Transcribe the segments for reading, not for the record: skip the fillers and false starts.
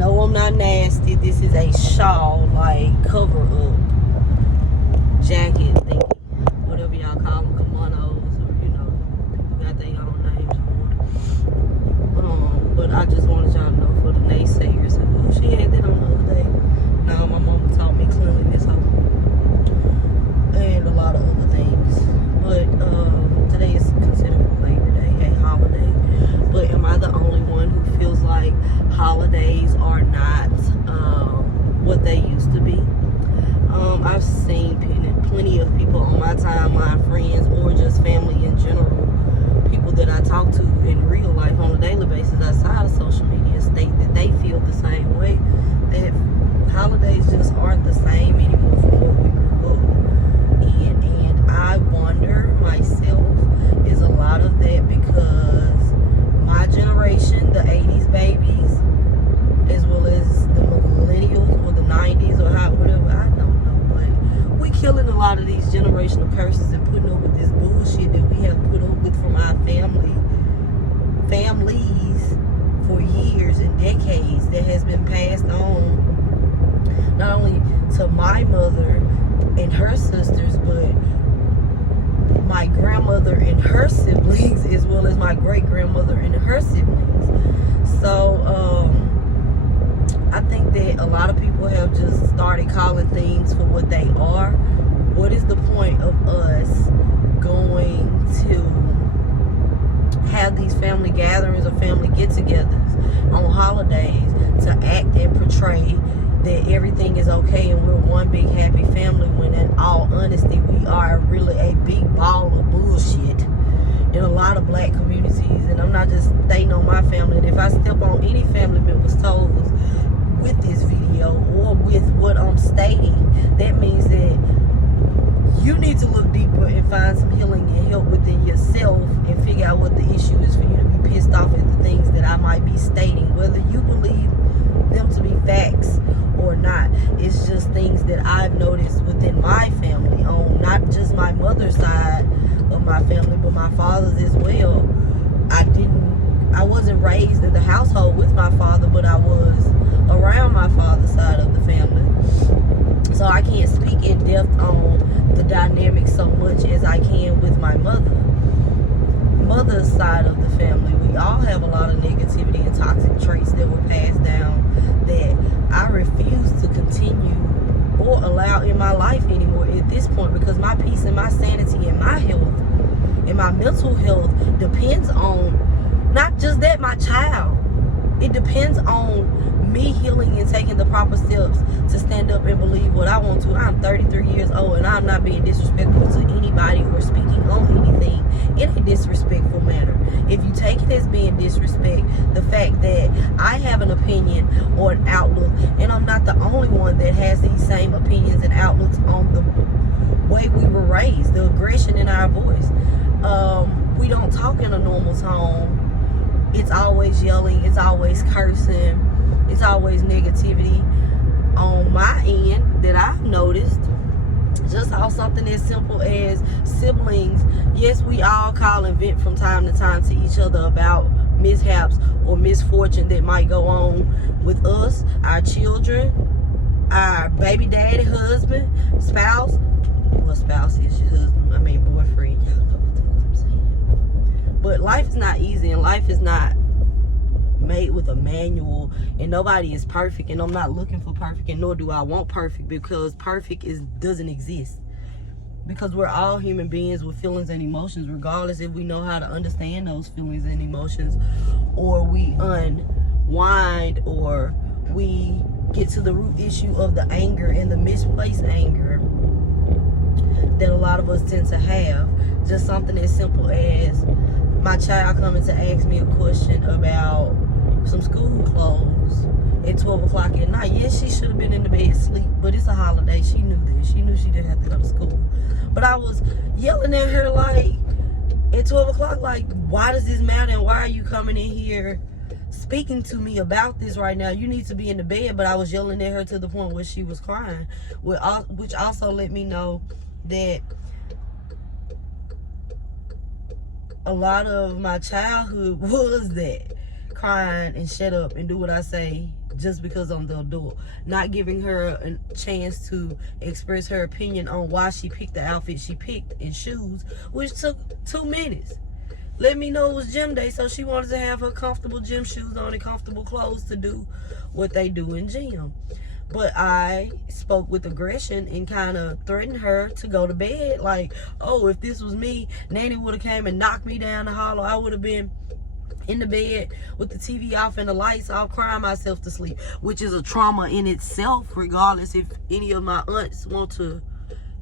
No, I'm not nasty. This is a shawl, like, cover-up jacket thingy. Whatever y'all call them, kimonos, or, you know, people got their own names for them. But I just wanted y'all to know for the naysayers. Oh, she had that on the other day. No, my mama taught me cleanliness and a lot of other things. But today is considered Labor Day, a holiday. But am I the only one who feels like holidays are not what they used to be? I've seen plenty of people on my timeline, friends or just family in general, people that I talk to in real life on a daily basis outside of social media, state that they feel the same way, that holidays just aren't the same anymore from what we grew up in. And I wonder myself, is a lot of that because my generation, the 80s babies, as well as the millennials or the 90s or whatever, I don't know, but we killing a lot of these generational curses and putting up with this bullshit that we have put up with from our families for years and decades, that has been passed on not only to my mother and her sisters, but my grandmother and her siblings, as well as my great-grandmother and her siblings. So I think that a lot of people have just started calling things for what they are. What is the point of us going to have these family gatherings or family get-togethers on holidays to act and portray that everything is okay and we're one big happy family, when in all honesty we are really a big ball of bullshit in a lot of black communities? And I'm not just stating on my family. And if I step on any family members' toes with this video or with what I'm stating, that means that you need to look deeper and find some healing and help within yourself and figure out what the issue is for you to be pissed off at the things that I might be stating, whether you believe them to be facts or not. It's just things that I've noticed within my family, on not just my mother's side of my family, but my father's as well. I wasn't raised in the household with my father, but I was around my father's side of the family. So I can't speak in depth on the dynamics so much as I can with my mother's side of the family. We all have a lot of negativity and toxic traits that were passed down that I refuse to continue or allow in my life anymore at this point, because my peace and my sanity and my health and my mental health depends on not just that, my child. It depends on me healing and taking the proper steps to stand up and believe what I want to. I'm 33 years old and I'm not being disrespectful to anybody or speaking on anything in a disrespectful manner. If you take it as being disrespect, the fact that I have an opinion or an outlook, and I'm not the only one that has these same opinions and outlooks on the way we were raised, the aggression in our voice. We don't talk in a normal tone. It's always yelling, it's always cursing, it's always negativity on my end that I've noticed. Just how something as simple as siblings, yes, we all call and vent from time to time to each other about mishaps or misfortune that might go on with us, our children, our baby daddy, husband, spouse. Well, spouse is your husband, boyfriend. Y'all know what the fuck I'm saying. But life is not easy, and life is not made with a manual, and nobody is perfect, and I'm not looking for perfect, and nor do I want perfect, because perfect doesn't exist, because we're all human beings with feelings and emotions, regardless if we know how to understand those feelings and emotions, or we unwind, or we get to the root issue of the anger and the misplaced anger that a lot of us tend to have. Just something as simple as my child coming to ask me a question about some school clothes at 12 o'clock at night. Yes, she should have been in the bed asleep, but it's a holiday. She knew this. She knew she didn't have to go to school. But I was yelling at her like at 12 o'clock, like, why does this matter, and why are you coming in here speaking to me about this right now? You need to be in the bed. But I was yelling at her to the point where she was crying, which also let me know that a lot of my childhood was that crying and shut up and do what I say just because I'm the adult. Not giving her a chance to express her opinion on why she picked the outfit she picked and shoes, which took 2 minutes. Let me know it was gym day, so she wanted to have her comfortable gym shoes on and comfortable clothes to do what they do in gym. But I spoke with aggression and kind of threatened her to go to bed. Like, oh, if this was me, Nanny would have came and knocked me down the hall. I would have been in the bed with the TV off and the lights off, crying myself to sleep, which is a trauma in itself, regardless if any of my aunts want to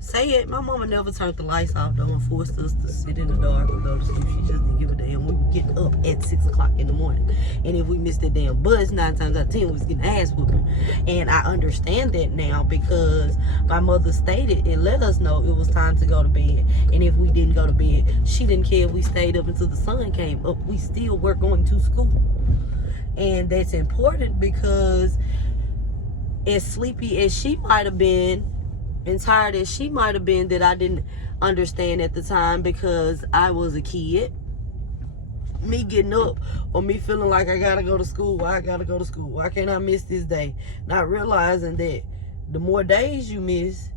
say it. My mama never turned the lights off though and forced us to sit in the dark and go to sleep. She just didn't give a damn. We would get up at 6 o'clock in the morning, and if we missed that damn bus 9 times out of 10 we was getting ass whooping. And I understand that now because my mother stated and let us know it was time to go to bed, and if we didn't go to bed, she didn't care if we stayed up until the sun came up. We still were going to school. And that's important because as sleepy as she might have been and tired as she might have been, that I didn't understand at the time because I was a kid, me getting up or me feeling like I gotta go to school. Why I gotta go to school? Why can't I miss this day? Not realizing that the more days you miss,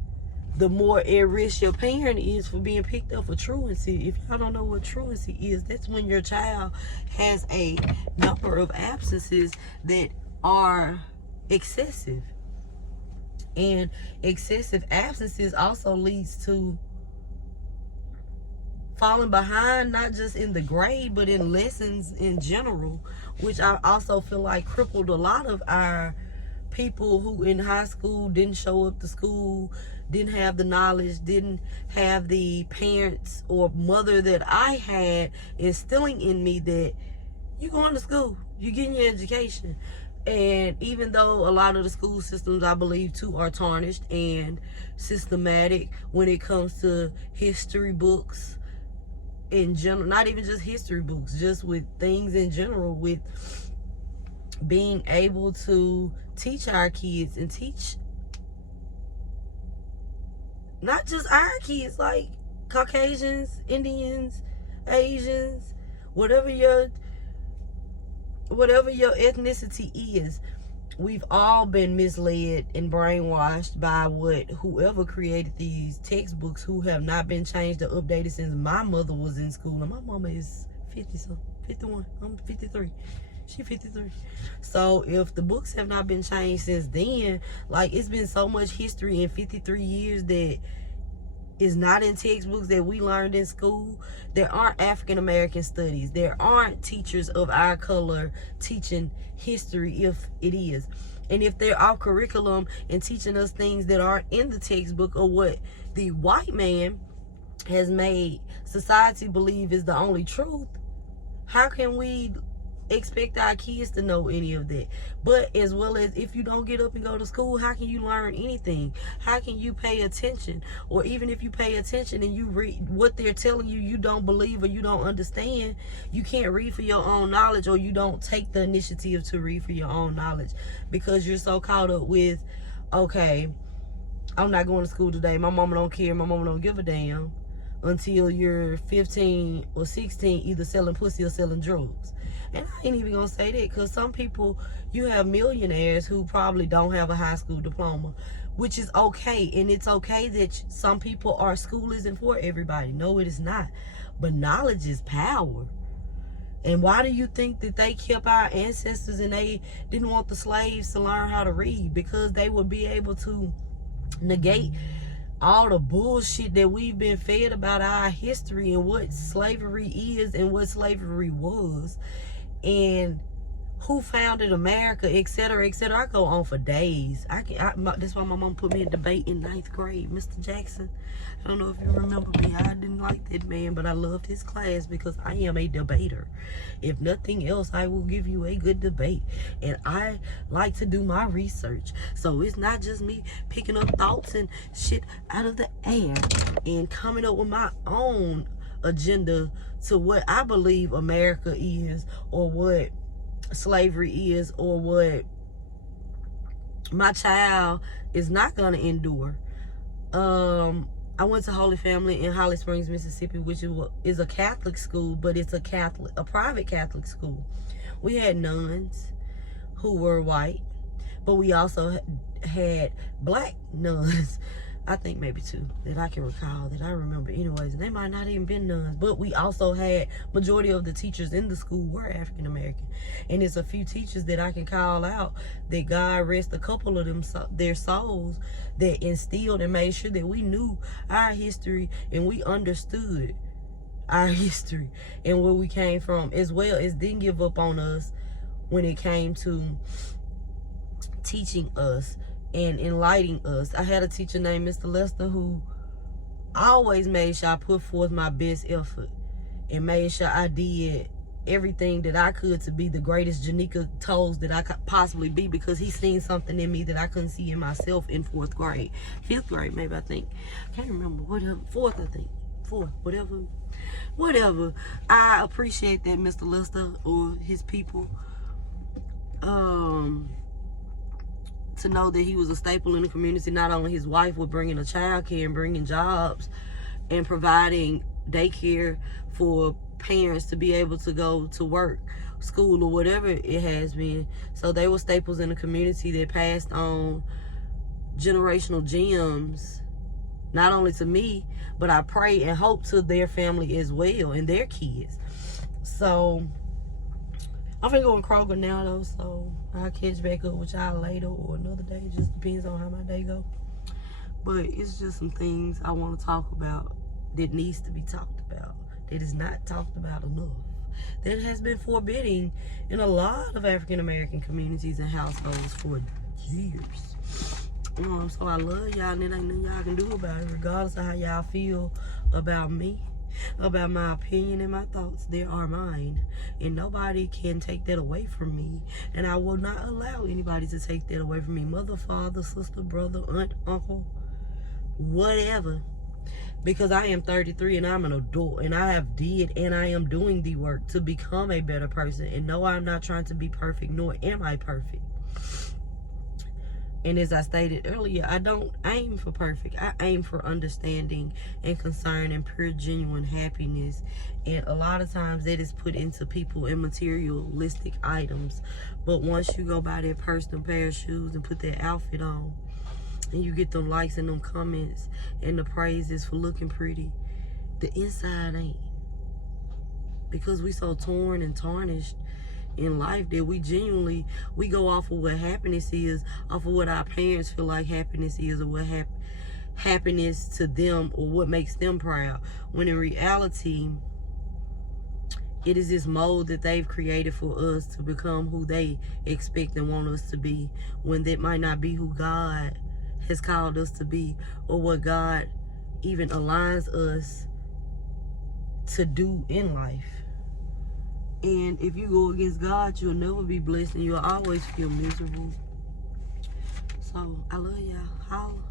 the more at risk your parent is for being picked up for truancy. If y'all don't know what truancy is, that's when your child has a number of absences that are excessive. And excessive absences also leads to falling behind, not just in the grade, but in lessons in general, which I also feel like crippled a lot of our people who in high school didn't show up to school, didn't have the knowledge, didn't have the parents or mother that I had instilling in me that you're going to school, you're getting your education. And even though a lot of the school systems, I believe, too, are tarnished and systematic when it comes to history books in general, not even just history books, just with things in general, with being able to teach our kids and teach not just our kids, like Caucasians, Indians, Asians, whatever your ethnicity is. We've all been misled and brainwashed by whoever created these textbooks, who have not been changed or updated since my mother was in school. And my mama is 51. I'm 53. She 53. So if the books have not been changed since then, like, it's been so much history in 53 years that is not in textbooks that we learned in school. There aren't African American studies. There aren't teachers of our color teaching history, if it is. And if they're off curriculum and teaching us things that aren't in the textbook, or what the white man has made society believe is the only truth, how can we expect our kids to know any of that? But as well as, if you don't get up and go to school, how can you learn anything? How can you pay attention? Or even if you pay attention and you read what they're telling you, you don't believe or you don't understand, you can't read for your own knowledge, or you don't take the initiative to read for your own knowledge because you're so caught up with, okay, I'm not going to school today, my mama don't care, my mama don't give a damn, until you're 15 or 16, either selling pussy or selling drugs. And I ain't even gonna say that, because some people, you have millionaires who probably don't have a high school diploma, which is okay. And it's okay that some people school isn't for everybody. No, it is not. But knowledge is power. And why do you think that they kept our ancestors and they didn't want the slaves to learn how to read? Because they would be able to negate all the bullshit that we've been fed about our history and what slavery is and what slavery was and who founded America, etc., etc. I go on for days. That's why my mom put me in debate in 9th grade. Mr. Jackson, I don't know if you remember me. I didn't like that man, but I loved his class because I am a debater. If nothing else, I will give you a good debate. And I like to do my research. So it's not just me picking up thoughts and shit out of the air and coming up with my own agenda to what I believe America is, or what slavery is, or what my child is not going to endure. I went to Holy Family in Holly Springs, Mississippi, which is a Catholic school, but it's a private Catholic school, We had nuns who were white, but we also had black nuns. I think maybe 2 that I can recall, that I remember anyways. And they might not even been nuns. But we also had, majority of the teachers in the school were African American. And there's a few teachers that I can call out that God rest a couple of them, their souls, that instilled and made sure that we knew our history and we understood our history and where we came from, as well as didn't give up on us when it came to teaching us and enlightening us. I had a teacher named Mr. Lester who always made sure I put forth my best effort and made sure I did everything that I could to be the greatest Janika Toes that I could possibly be, because he seen something in me that I couldn't see in myself in 4th grade. 5th grade, maybe, I think. I can't remember. Whatever. 4th, I think. 4th, whatever. I appreciate that, Mr. Lester, or his people. To know that he was a staple in the community. Not only his wife was bringing a child care and bringing jobs and providing daycare for parents to be able to go to work, school, or whatever it has been. So they were staples in the community that passed on generational gems, not only to me, but I pray and hope to their family as well and their kids. So I'm finna go in Kroger now though, so I'll catch back up with y'all later or another day. It just depends on how my day go. But it's just some things I want to talk about that needs to be talked about, that is not talked about enough, that has been forbidding in a lot of African American communities and households for years. So I love y'all, and there ain't nothing y'all can do about it, regardless of how y'all feel about me, about my opinion and my thoughts. They are mine, and nobody can take that away from me, and I will not allow anybody to take that away from me. Mother, father, sister, brother, aunt, uncle, whatever, because I am 33 and I'm an adult, and I have did and I am doing the work to become a better person. And no, I'm not trying to be perfect, nor am I perfect. And as I stated earlier, I don't aim for perfect. I aim for understanding and concern and pure, genuine happiness. And a lot of times that is put into people in materialistic items. But once you go buy that personal pair of shoes and put that outfit on, and you get them likes and them comments and the praises for looking pretty, the inside ain't. Because we so torn and tarnished in life that we go off of what happiness is, off of what our parents feel like happiness is, or what happiness to them, or what makes them proud, when in reality it is this mold that they've created for us to become who they expect and want us to be, when that might not be who God has called us to be, or what God even aligns us to do in life. And if you go against God, you'll never be blessed, and you'll always feel miserable. So I love y'all. Holla.